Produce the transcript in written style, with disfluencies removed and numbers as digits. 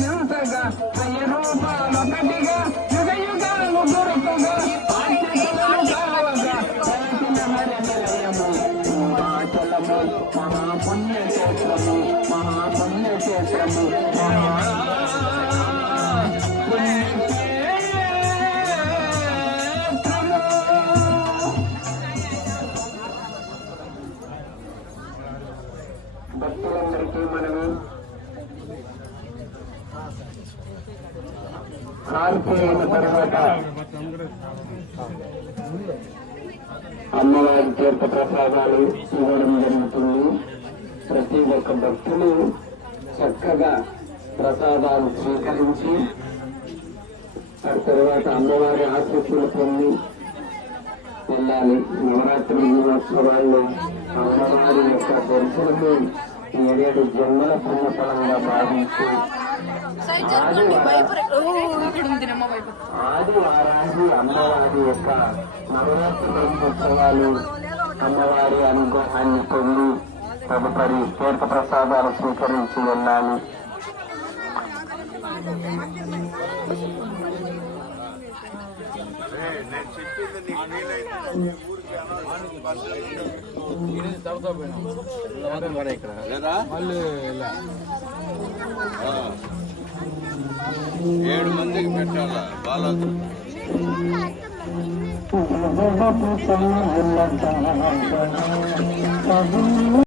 నింతగా వెయ్యి రూపాయలొకటిగా యుగ యుగాలు దొరుకుగా ఆచరణలు కావగా వెలసిన హరి నిలయము సింహాచలము మహాపుణ్యక్షేత్రము మహాపుణ్యక్షేత్రము భక్తులందరికీ మనము హారతి అయిన తర్వాత అమ్మవారి తీర్థ ప్రసాదాలు ఇవ్వడం జరుగుతుంది. ప్రతి ఒక్క భక్తులు చక్కగా ప్రసాదాలు స్వీకరించి ఆ తర్వాత అమ్మవారి ఆశీస్సులు పొంది వెళ్ళాలి. నవరాత్రి దినోత్సవాల్లో అమ్మవారి యొక్క దర్శనము 7 జన్మల పుణ్యఫలంగా భావించి ఆదివారాది అమ్మవారి యొక్క నవరాత్రి బ్రహ్మోత్సవాలు అమ్మవారి అనుగ్రహాన్ని పొంది తదుపరి తీర్థ ప్రసాదాలు స్వీకరించి వెళ్ళాలి. ఏడు మందికి పెట్టాలా బాలాజీ